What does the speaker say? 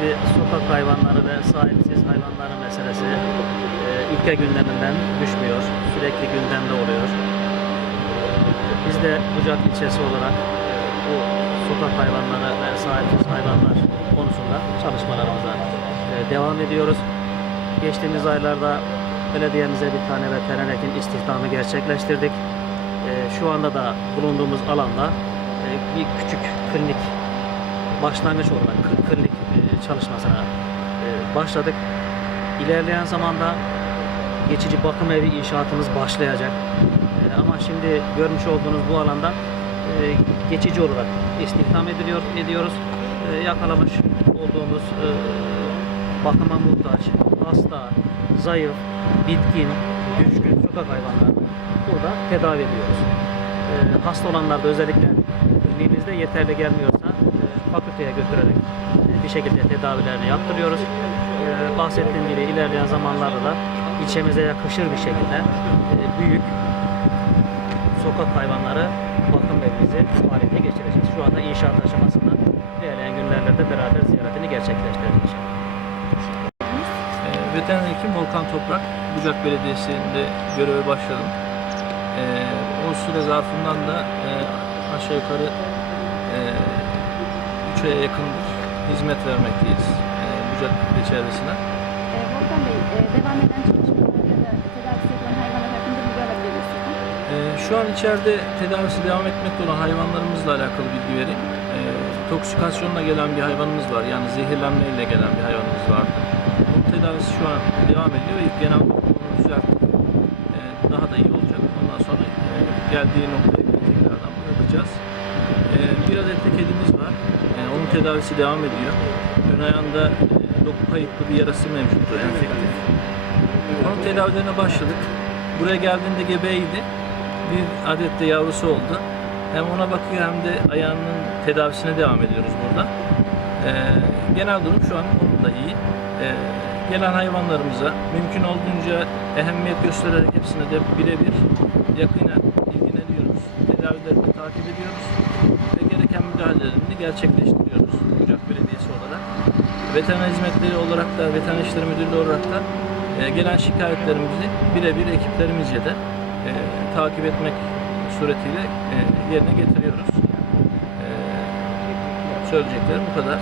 gibi sokak hayvanları ve sahipsiz hayvanların meselesi e, ülke gündeminden düşmüyor. Sürekli gündemde oluyor. Biz de Bucak ilçesi olarak bu sokak hayvanları ve sahipsiz hayvanlar konusunda çalışmalarımıza e, devam ediyoruz. Geçtiğimiz aylarda belediyemize bir tane veteriner hekim istihdamı gerçekleştirdik. E, Şu anda da bulunduğumuz alanda e, bir küçük klinik başlangıç olarak kl- klinik e, çalışmasına e, başladık. İlerleyen zamanda geçici bakım evi inşaatımız başlayacak. E, Ama şimdi görmüş olduğunuz bu alanda e, geçici olarak istihdam ediliyor, ediyoruz. Yakalamış olduğumuz bakıma muhtaç, hasta, zayıf, bitkin, düşkün sokak hayvanlarını burada tedavi ediyoruz. Hasta olanlarda özellikle kliniğimizde yeterli gelmiyorsa e, fakülteye götürerek bir şekilde tedavilerini yaptırıyoruz. E, bahsettiğim gibi ilerleyen zamanlarda da ilçemize yakışır bir şekilde e, büyük sokak hayvanları bakım evimizi faaliyete geçireceğiz. Şu anda inşaat aşamasında ilerleyen günlerde de beraber ziyaretini gerçekleştireceğiz inşallah. E, veteriner hekim Volkan Toprak, Bucak Belediyesi'nde göreve başladım. E, o süre zarfından da e, aşağı yukarı e, 3 aya yakındır hizmet vermekteyiz e, Bucak ve çevresine. Ee, Volkan Bey, e, devam eden çalışmalar ya da tedavisi yapılan hayvanlar hakkında bilgi alabilir? E, şu an içeride tedavisi devam etmekte olan hayvanlarımızla alakalı bilgi vereyim. E, toksikasyonla gelen bir hayvanımız var. Yani zehirlenmeyle gelen bir hayvanımız vardı. Bunun tedavisi şu an devam ediyor ve genel onu düzelttik. E, daha da iyi olacak. Ondan sonra e, geldiği noktaya tekrardan bırakacağız. E, bir adet de kedimiz. E, tedavisi devam ediyor. Ön ayağında e, doku kayıplı bir yarası mevcuttu, enfektif. Onun tedavilerine başladık. Buraya geldiğinde gebeydi. Bir adet de yavrusu oldu. Hem ona bakıyor hem de ayağının tedavisine devam ediyoruz burada. Ee, genel durum şu an onun da iyi. Ee, gelen hayvanlarımıza mümkün olduğunca ehemmiyet göstererek hepsine de birebir yakinen ilgileniyoruz. Tedavilerini takip ediyoruz ve gereken müdahalelerini gerçekleştiriyoruz. Veteriner hizmetleri olarak da, veteriner işleri müdürlüğü olarak da e, gelen şikayetlerimizi birebir ekiplerimizce de e, takip etmek suretiyle e, yerine getiriyoruz. E, söyleyeceklerim bu kadar.